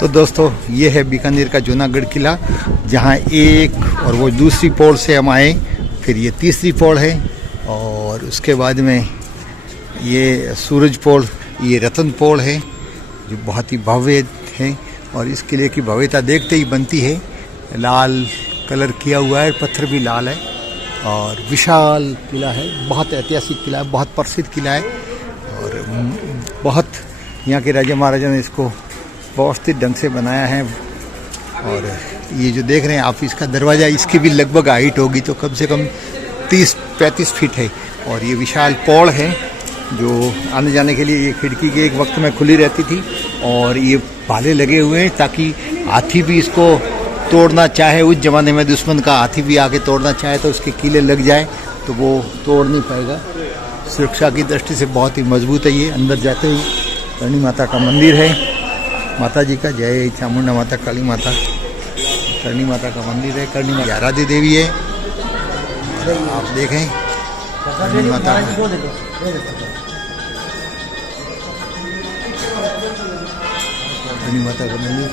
तो दोस्तों ये है बीकानेर का जूनागढ़ किला, जहाँ एक और वो दूसरी पौड़ से हम आए, फिर ये तीसरी पौड़ है और उसके बाद में ये सूरज पौड़, ये रतन पौड़ है जो बहुत ही भव्य है। और इस किले की भव्यता देखते ही बनती है। लाल कलर किया हुआ है, पत्थर भी लाल है और विशाल किला है, बहुत ऐतिहासिक किला है, बहुत प्रसिद्ध किला है और बहुत यहाँ के राजा महाराजा ने इसको व्यवस्थित ढंग से बनाया है। और ये जो देख रहे हैं आप, इसका दरवाज़ा, इसकी भी लगभग हाइट होगी तो कम से कम 30-35 फीट है। और ये विशाल पौड़ है जो आने जाने के लिए, ये खिड़की के एक वक्त में खुली रहती थी और ये भाले लगे हुए हैं ताकि हाथी भी इसको तोड़ना चाहे, उस ज़माने में दुश्मन का हाथी भी आके तोड़ना चाहे तो उसके कीले लग जाए तो वो तोड़ नहीं पाएगा। सुरक्षा की दृष्टि से बहुत ही मजबूत है ये। अंदर जाते ही करणी माता का मंदिर है, माता जी का, जय चामुंडा माता, काली माता, करणी माता का मंदिर है। करणी माता आराध्य देवी है, आप देखें करणी माता, करणी माता का मंदिर।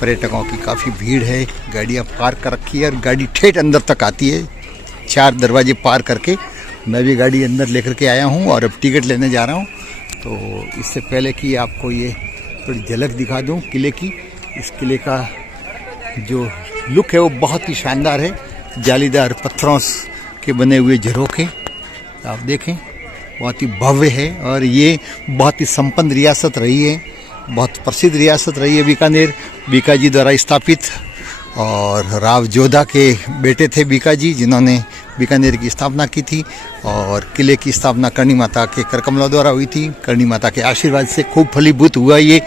पर्यटकों की काफ़ी भीड़ है, गाड़ियाँ पार्क कर रखी है और गाड़ी ठेठ अंदर तक आती है, 4 दरवाजे पार करके। मैं भी गाड़ी अंदर लेकर के आया हूँ और अब टिकट लेने जा रहा हूँ। तो इससे पहले कि आपको ये थोड़ी झलक दिखा दूँ किले की, इस किले का जो लुक है वो बहुत ही शानदार है। जालीदार पत्थरों के बने हुए झरोखे आप देखें, बहुत ही भव्य है। और ये बहुत ही संपन्न रियासत रही है, बहुत प्रसिद्ध रियासत रही है बीकानेर, बीकाजी द्वारा स्थापित। और राव जोधा के बेटे थे बीकाजी, जिन्होंने बीकानेर की स्थापना की थी। और किले की स्थापना करणी माता के करकमलों द्वारा हुई थी। करणी माता के आशीर्वाद से खूब फलीभूत हुआ ये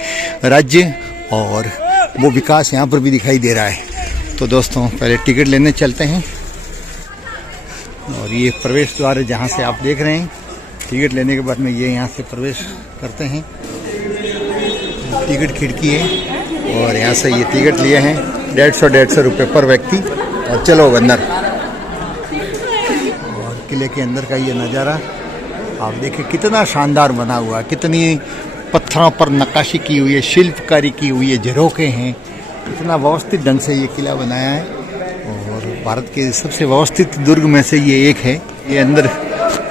राज्य और वो विकास यहाँ पर भी दिखाई दे रहा है। तो दोस्तों पहले टिकट लेने चलते हैं। और ये प्रवेश द्वार है जहाँ से आप देख रहे हैं। टिकट लेने के बाद में ये यहाँ से प्रवेश करते हैं। टिकट खिड़की है और यहाँ से ये टिकट लिए हैं 150 रुपये पर व्यक्ति और चलो अंदर। और किले के अंदर का ये नज़ारा आप देखें, कितना शानदार बना हुआ है, कितनी पत्थरों पर नक्काशी की हुई है, शिल्पकारी की हुई है, झरोखे हैं, कितना व्यवस्थित ढंग से ये किला बनाया है। और भारत के सबसे व्यवस्थित दुर्ग में से ये एक है। ये अंदर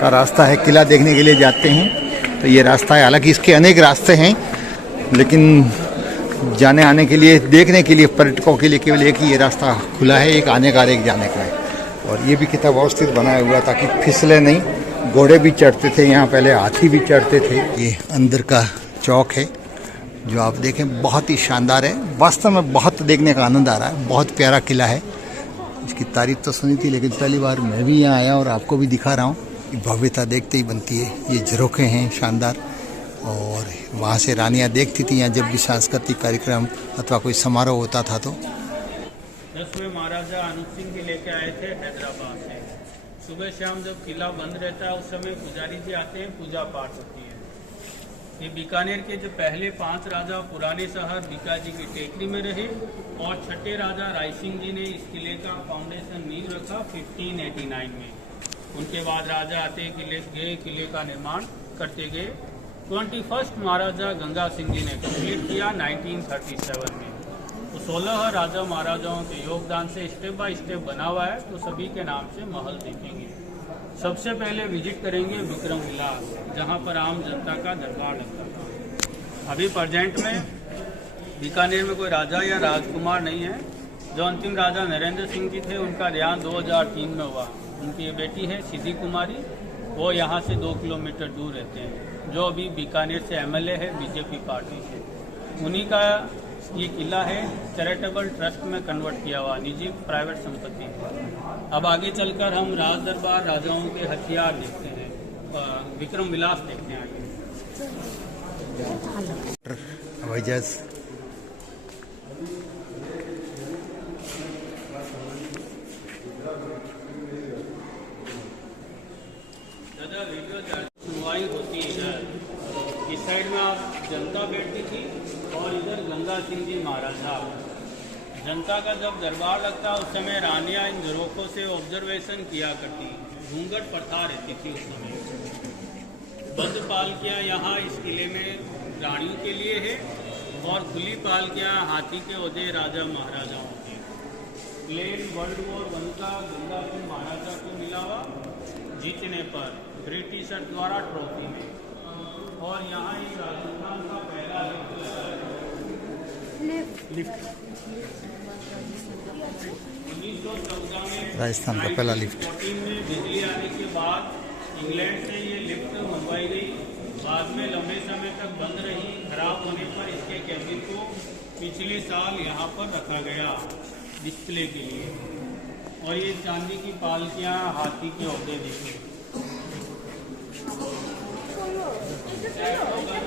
का रास्ता है, किला देखने के लिए जाते हैं तो ये रास्ता है। हालांकि इसके अनेक रास्ते हैं लेकिन जाने आने के लिए, देखने के लिए पर्यटकों के लिए केवल एक ही ये रास्ता खुला है, एक आने का और एक जाने का है। और ये भी कितना व्यवस्थित बनाया हुआ ताकि फिसले नहीं। घोड़े भी चढ़ते थे यहाँ पहले, हाथी भी चढ़ते थे। ये अंदर का चौक है जो आप देखें, बहुत ही शानदार है। वास्तव में बहुत देखने का आनंद आ रहा है, बहुत प्यारा किला है। इसकी तारीफ तो सुनी थी लेकिन पहली बार मैं भी यहाँ आया और आपको भी दिखा रहा हूँ। भव्यता देखते ही बनती है। ये झरोखे हैं शानदार और वहाँ से रानियाँ देखती थी यहाँ जब भी सांस्कृतिक कार्यक्रम अथवा कोई समारोह होता था। तो 10वें महाराजा अनूप सिंह भी लेके आए थे हैदराबाद से। सुबह शाम जब किला बंद रहता है उस समय पुजारी जी आते हैं, पूजा पाठ होती है। ये बीकानेर के जो पहले 5 राजा पुराने शहर बीकाजी की टेकरी में रहे और छठे राजा राय सिंह जी ने इस किले का फाउंडेशन नींव रखा 1589 में। उनके बाद राजा आते किले का निर्माण करते गए। 21st महाराजा गंगा सिंह जी ने कंप्लीट किया 1937 में। तो 16 राजा महाराजाओं के योगदान से स्टेप बाय स्टेप बना हुआ है। तो सभी के नाम से महल देखेंगे। सबसे पहले विजिट करेंगे विक्रम विलास, जहाँ पर आम जनता का दरबार लगता था। अभी प्रेजेंट में बीकानेर में कोई राजा या राजकुमार नहीं है। जो अंतिम राजा नरेंद्र सिंह जी थे उनका देहांत 2003 में हुआ। उनकी ये बेटी है सिद्धि कुमारी, वो यहाँ से 2 किलोमीटर दूर रहते हैं, जो अभी बीकानेर से MLA है बीजेपी पार्टी से। उन्हीं का ये किला है, चैरिटेबल ट्रस्ट में कन्वर्ट किया हुआ, निजी प्राइवेट संपत्ति। अब आगे चलकर हम राज दरबार राजाओं के हथियार देखते हैं, विक्रम विलास देखते हैं आगे। सुनवाई होती है। इस साइड में आप जनता बैठती थी और इधर गंगा सिंह जी महाराज साहब। जनता का जब दरबार लगता उस समय रानियां इन झरोखों से ऑब्जर्वेशन किया करती। घूंघट प्रथा रहती थी उस समय। बंद पालकियाँ यहाँ इस किले में रानियों के लिए है और खुली पालकियाँ हाथी के ओहदे राजा महाराजाओं के। प्लेन वर्ल्ड वॉर 1 का गंगा सिंह महाराजा को मिला हुआ जीतने पर ब्रिटिशर द्वारा ट्रॉफी में। और यहाँ ही राजस्थान का पहला लिफ्ट 1914 में राजस्थान का पहला लिफ्ट 1914 में बिजली आने के बाद इंग्लैंड से ये लिफ्ट मंगवाई गई। बाद में लंबे समय तक बंद रही। खराब होने पर इसके कैबिन को पिछले साल यहाँ पर रखा गया डिस्प्ले के लिए। और ये चांदी की पालकियाँ हाथी के ओहदे देखे।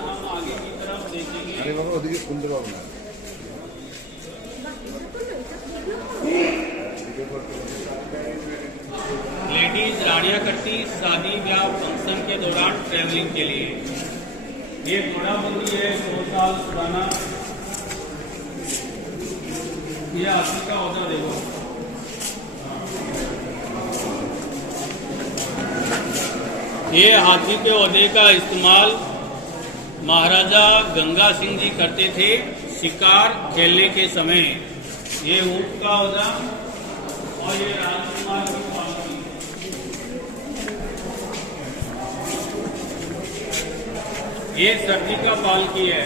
हम आगे की तरफ देखेंगे। लेडीज रानियां करती शादी ब्याह फंक्शन के दौरान ट्रैवलिंग के लिए। ये घोड़ाबंदी है 100 साल पुराना। ये हाथी का ओहदा देखो। ये हाथी के ओहदे का इस्तेमाल महाराजा गंगा सिंह जी करते थे शिकार खेलने के समय। ये ऊंट का ओहदा और ये राजकुमार की पालकी। ये सर्दी का पालकी है,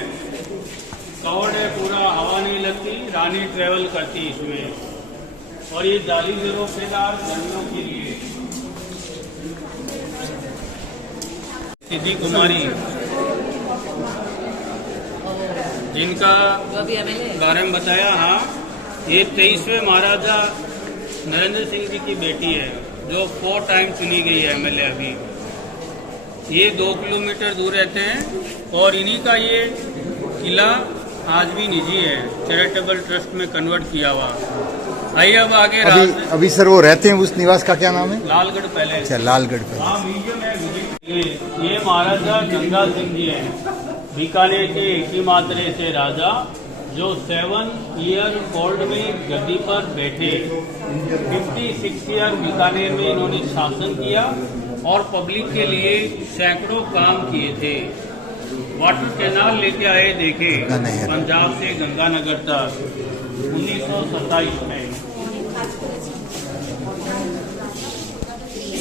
कवर्ड है पूरा, हवा नहीं लगती, रानी ट्रेवल करती इसमें। और ये जाली जरोफेदार गर्मियों के लिए। सिद्धि कुमारी जिनका बारे में बताया। हाँ, ये 23वें महाराजा नरेंद्र सिंह जी की बेटी है जो 4 टाइम चुनी गई है MLA अभी। ये 2 किलोमीटर दूर रहते हैं और इन्हीं का ये किला आज भी निजी है, चैरिटेबल ट्रस्ट में कन्वर्ट किया हुआ। आइए अब आगे। अभी सर वो रहते हैं, उस निवास का क्या नाम है? लालगढ़ पैलेस। अच्छा, लालगढ़ पैलेस। हाँ, म्यूजियम है, विजिट। ये महाराजा गंगा सिंह जी हैं, बीकानेर के एकमात्र ऐसे राजा जो 7 ईयर ओल्ड में गद्दी पर बैठे। 56 ईयर बीकानेर में इन्होंने शासन किया और पब्लिक के लिए सैकड़ों काम किए थे। वाटर कैनाल लेके आए, देखे, पंजाब से गंगानगर तक 1927 में।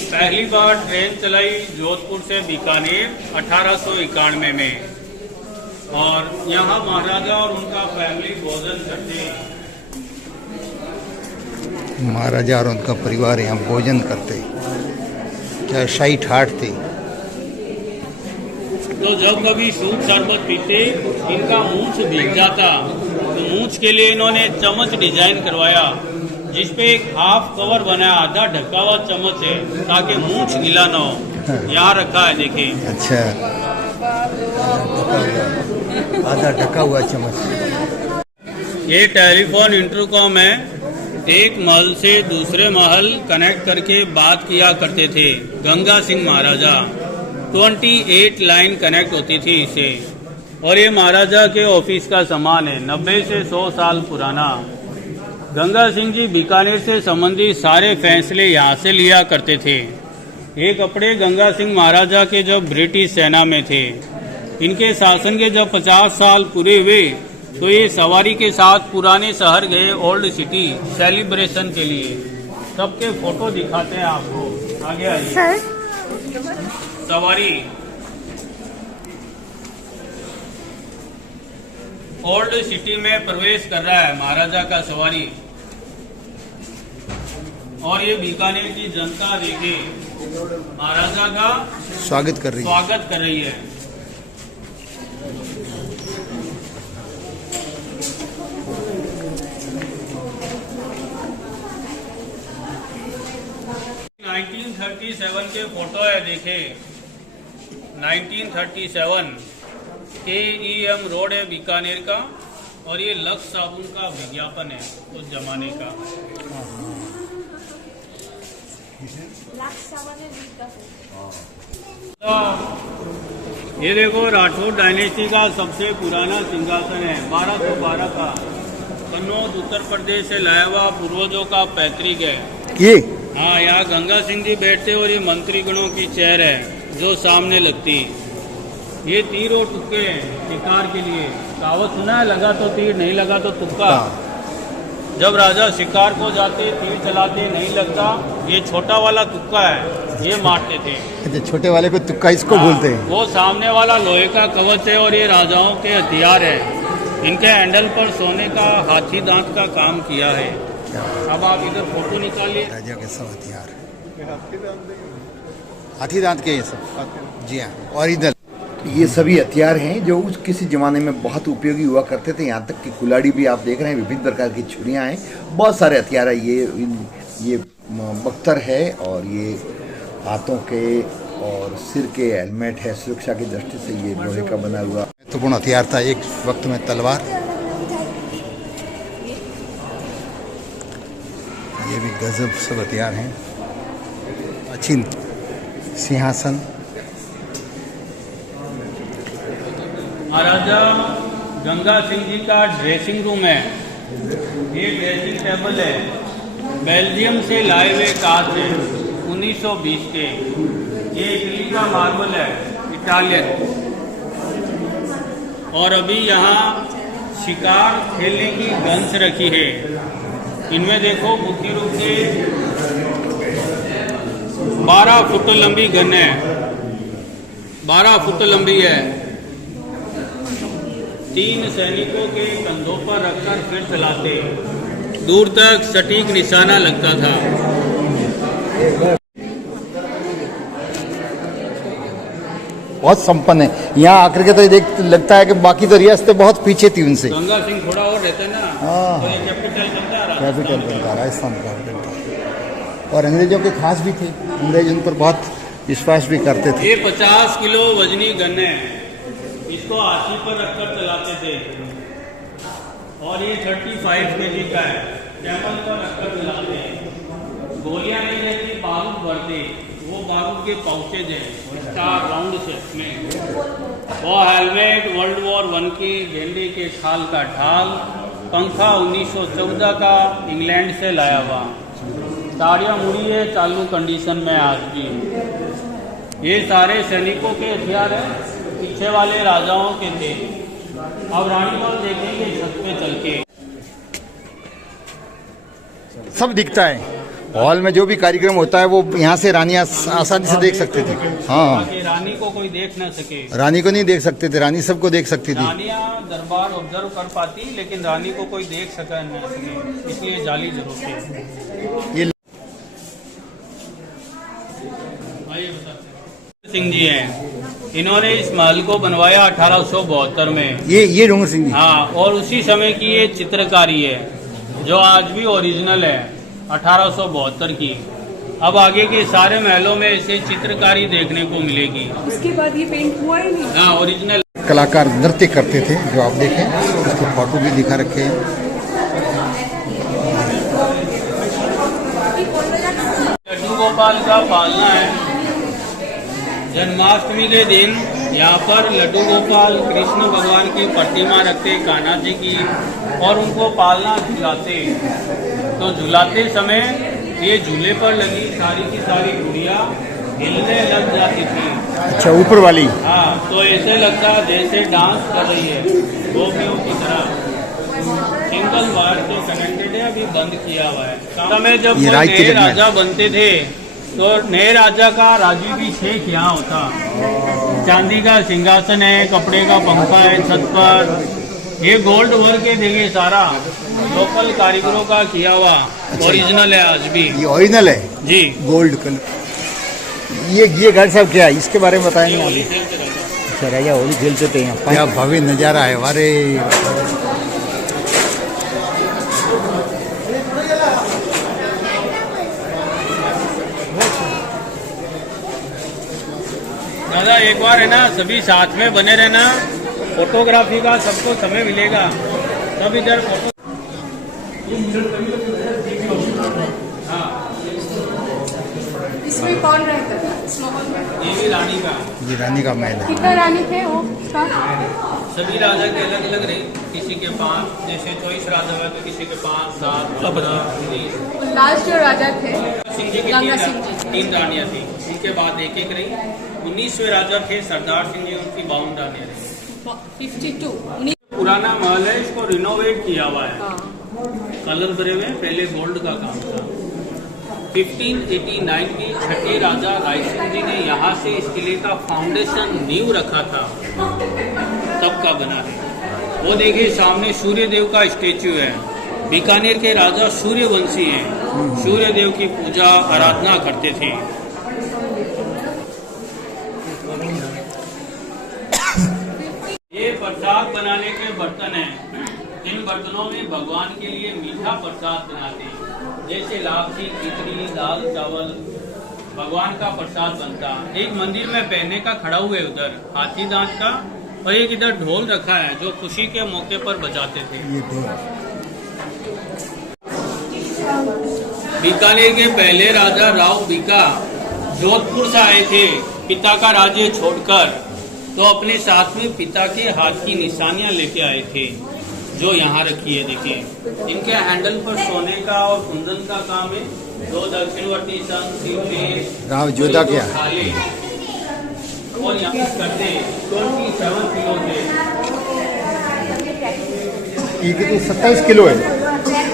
पहली बार ट्रेन चलाई जोधपुर से बीकानेर 1891 में। और यहाँ महाराजा और उनका फैमिली भोजन करते। महाराजा और उनका परिवार यहाँ भोजन करते, क्या शाही ठाट थे। तो जब कभी सूप शरबत पीते इनका मूंछ भीग जाता, तो मूंछ के लिए इन्होंने चम्मच डिजाइन करवाया जिसपे एक हाफ कवर बना, आधा ढका हुआ चम्मच है ताकि मूंछ गीला ना हो। यहाँ रखा है, देखिए। अच्छा, आधा ढका हुआ चम्मच। ये टेलीफोन इंटरकॉम है, एक महल से दूसरे महल कनेक्ट करके बात किया करते थे गंगा सिंह महाराजा। 28 लाइन कनेक्ट होती थी इसे। और ये महाराजा के ऑफिस का सामान है, 90 से 100 साल पुराना। गंगा सिंह जी बीकानेर से संबंधित सारे फैसले यहाँ से लिया करते थे। ये कपड़े गंगा सिंह महाराजा के जब ब्रिटिश सेना में थे। इनके शासन के जब 50 साल पूरे हुए तो ये सवारी के साथ पुराने शहर गए, ओल्ड सिटी, सेलिब्रेशन के लिए। सबके फोटो दिखाते हैं आपको, आगे आइए। सवारी ओल्ड सिटी में प्रवेश कर रहा है महाराजा का सवारी। और ये बीकानेर की जनता देखे महाराजा का स्वागत कर रही है। के फोटो है, देखे 1937 KEM रोड है बीकानेर का। और ये लक्स साबुन का विज्ञापन है उस जमाने का। ये देखो राठौर डायनेस्टी का सबसे पुराना सिंहासन है, 1212 का। कन्नौज उत्तर प्रदेश से लाया हुआ पूर्वजों का पैतृक है ये। हाँ, यहाँ गंगा सिंह जी बैठते और ये मंत्री गणों की चेयर है जो सामने लगती। ये तीर और तुक्के हैं शिकार के लिए। कहावत सुना है, लगा तो तीर नहीं लगा तो तुक्का। जब राजा शिकार को जाते तीर चलाते नहीं लगता, ये छोटा वाला तुक्का है, ये मारते थे। अच्छा, छोटे वाले को तुक्का इसको बोलते हैं। वो सामने वाला लोहे का कवच है और ये राजाओं के हथियार है। इनके हैंडल पर सोने का हाथी दांत का काम किया है। अब आप इधर फोटो निकालिए। राजा के सब हथियार हाथी दांत के, ये सब जी हाँ ओरिजिनल। ये सभी हथियार हैं जो उस किसी जमाने में बहुत उपयोगी हुआ करते थे। यहाँ तक कि कुल्हाड़ी भी आप देख रहे हैं, विभिन्न प्रकार की छुरियाँ हैं, बहुत सारे हथियार है। ये बख्तर है और ये हाथों के और सिर के हेलमेट है। सुरक्षा की दृष्टि से ये लोहे का बना हुआ महत्वपूर्ण हथियार था एक वक्त में, तलवार। ये भी गजब सब हथियार हैं। अच्छी सिंहासन। महाराजा गंगा सिंह जी का ड्रेसिंग रूम है। ये ड्रेसिंग टेबल है, बेल्जियम से लाए हुए कांच है, 1920 के। ये इटली का मार्बल है, इटालियन। और अभी यहाँ शिकार खेलने की गन्स रखी है। इनमें देखो बुद्धि रूप के 12 फुट लंबी गन है, 12 फुट लंबी है। 3 सैनिकों के कंधों पर रखकर फिर चलाते, दूर तक सटीक निशाना लगता था। बहुत संपन्न है। यहाँ आकर के तो देख लगता है कि बाकी तो रियासतें बहुत पीछे थी उनसे। गंगा सिंह थोड़ा और रहता ना, हाँ, तो ये कैपिटल बनता है, कैपिटल बनता है, राजस्थान का। और अंग्रेजों के खास भी थे, अंग्रेज उन पर बहुत विश्वास भी करते थे। ये 50 किलो वजनी गन है, इसको हाथी पर रखकर चलाते थे। और ये 35 kg का है, टेबल पर रखकर चलाते हैं। गोलियां नहीं रहती, बारूद भरते, वो बारूद के पाउचेज हैं, स्टार राउंड शेप में। वो हेलमेट वर्ल्ड वॉर 1 के गेंडे के खाल का ढाल, पंखा 1914 का इंग्लैंड से लाया हुआ। ताड़ियाँ मुड़ी है, चालू कंडीशन में आज भी। ये सारे सैनिकों के हथियार हैं, पीछे वाले राजाओं के थे। अब रानी महल देखेंगे छत पे चल के, सब दिखता है। हॉल में जो भी कार्यक्रम होता है वो यहाँ से रानियाँ आसानी से देख सकते थे। हाँ, ताकि रानी को कोई देख न सके। रानी को नहीं देख सकते थे, रानी सबको देख सकती थी। रानियाँ दरबार ऑब्जर्व कर पाती, लेकिन रानी को कोई देख सका न सके, इसलिए जाली जरूर थी। ये सिंह जी हैं, इन्होंने इस महल को बनवाया 1872 में। ये डोंगर सिंह जी। हाँ, और उसी समय की ये चित्रकारी है जो आज भी ओरिजिनल है, 1872 की। अब आगे के सारे महलों में इसे चित्रकारी देखने को मिलेगी। उसके बाद ये पेंट हुआ ही नहीं। हाँ, ओरिजिनल। कलाकार नृत्य करते थे, जो आप देखें, उसके फोटो भी दिखा रखे हैं। लड्डू गोपाल का पालना है। जन्माष्टमी के दिन यहाँ पर लड्डू गोपाल कृष्ण भगवान की प्रतिमा रखते, कान्हा जी की, और उनको पालना झुलाते। तो झुलाते समय ये झूले पर लगी सारी की सारी गुड़िया हिलने लग जाती थी। अच्छा, ऊपर वाली। हाँ, तो ऐसे लगता जैसे डांस कर रही है, गोपियों की तरह। सिंगल वायर से कनेक्टेड है, अभी बंद किया हुआ है। समय जब ये वो नए राजा बनते थे तो नए राजा का राजाभिषेक यहाँ होता। चांदी का सिंहासन है, कपड़े का पंखा है छत पर। ये गोल्ड वर्क के देखिए, सारा लोकल कारीगरों का किया हुआ। अच्छा, ओरिजिनल है आज भी। ये ओरिजिनल है जी, गोल्ड कलर। ये घर साहब क्या है, इसके बारे में बताएंगे आगे। अच्छा, राजा होली खेलते थे यहाँ। क्या भव्य नज़ारा है। अरे दादा, एक बार है ना, सभी साथ में बने रहना। फोटोग्राफी का सबको समय मिलेगा, सब इधर फोटो। हाँ, इसमें कौन रहता था इस माहौल में? ये भी रानी का। ये रानी का महल है। कितने रानी थे वो? सभी राजा के अलग अलग रहे, किसी के 5, जैसे 24 राजा हुआ तो किसी के 5, 7, 15, 20। लास्ट जो राजा थे सिंह जी की गंगा सिंह जी। 3 रानियाँ थी, इनके बाद एक एक रही। 19वें राजा थे सरदार सिंह जी, उनकी 52 रानियां रही। 52 पुराना महल है, इसको रिनोवेट किया हुआ है, हाँ कलर भरे हुए, पहले गोल्ड का काम था। 1589 की छठे राजा राय सिंह जी ने यहाँ से इस किले का फाउंडेशन नींव रखा था, तब का बना है। वो देखिए सामने सूर्य देव का स्टेच्यू है। बीकानेर के राजा सूर्यवंशी हैं, सूर्य देव की पूजा आराधना करते थे। ये प्रसाद बनाने के बर्तन हैं। इन बर्तनों में भगवान के लिए मीठा प्रसाद बनाते हैं, जैसे लापसी, खिचड़ी, दाल चावल, भगवान का प्रसाद बनता। एक मंदिर में पहनने का खड़ा हुए उधर हाथी दांत का, और एक इधर ढोल रखा है जो खुशी के मौके पर बजाते थे। बीकानेर के पहले राजा राव बीका जोधपुर से आए थे पिता का राज्य छोड़कर, तो अपने साथ में पिता के हाथ की निशानियां लेके आए थे, जो यहाँ रखी है। देखिए इनके हैंडल पर सोने का और कुंदन का काम है। 2 दक्षिणवर्ती संत राव जोधा क्या थाले और यहाँ करते 27 किलो थे। ये कितनी 27 किलो है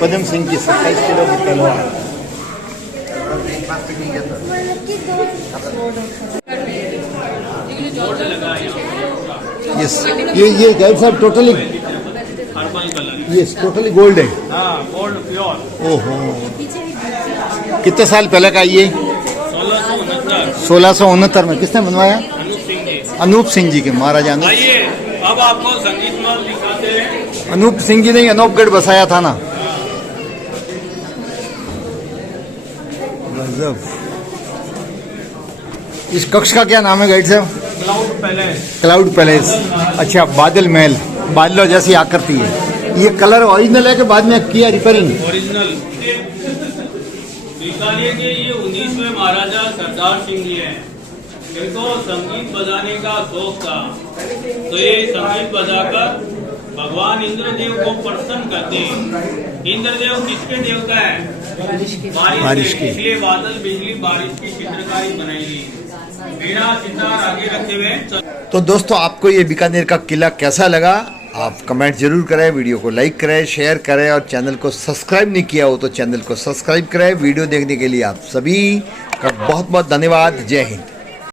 पद्म सिंह की, 27 किलो की तलवार। गोल्ड लगा है यहाँ यस, ये गाइड साहब टोटली हर्बल कलर। ये टोटली गोल्ड है। हाँ गोल्ड प्योर। ओहो, कितने साल पहले का ये? 1669। 1669 में। किसने बनवाया? अनूप सिंह जी। अनूप सिंह जी के, महाराजा अनूप। आइए अब आपको संगीत महल दिखाते हैं। अनूप सिंह जी ने अनूपगढ़ बसाया था ना। गजब। इस कक्ष का क्या नाम है गाइड साहब? Cloud palace. Cloud palace. अच्छा, बादल महल, बादलों जैसी आकृति है। ये कलर ओरिजिनल है कि बाद में किया रिपेयरिंग? ओरिजिनल। बीकानेर के ये 19वें महाराजा सरदार सिंह जी हैं। इनको संगीत बजाने का शौक था, तो ये संगीत बजाकर भगवान इंद्रदेव को प्रसन्न करते हैं। इंद्रदेव किसके देवता है? बारिश के। इसलिए बादल, बिजली, बारिश की चित्रकारी बनाई गई। मेरा सितार आगे रखे हुए। तो दोस्तों, आपको ये बीकानेर का किला कैसा लगा? आप कमेंट जरूर करें, वीडियो को लाइक करें, शेयर करें, और चैनल को सब्सक्राइब नहीं किया हो तो चैनल को सब्सक्राइब करें। वीडियो देखने के लिए आप सभी का बहुत बहुत धन्यवाद। जय हिंद।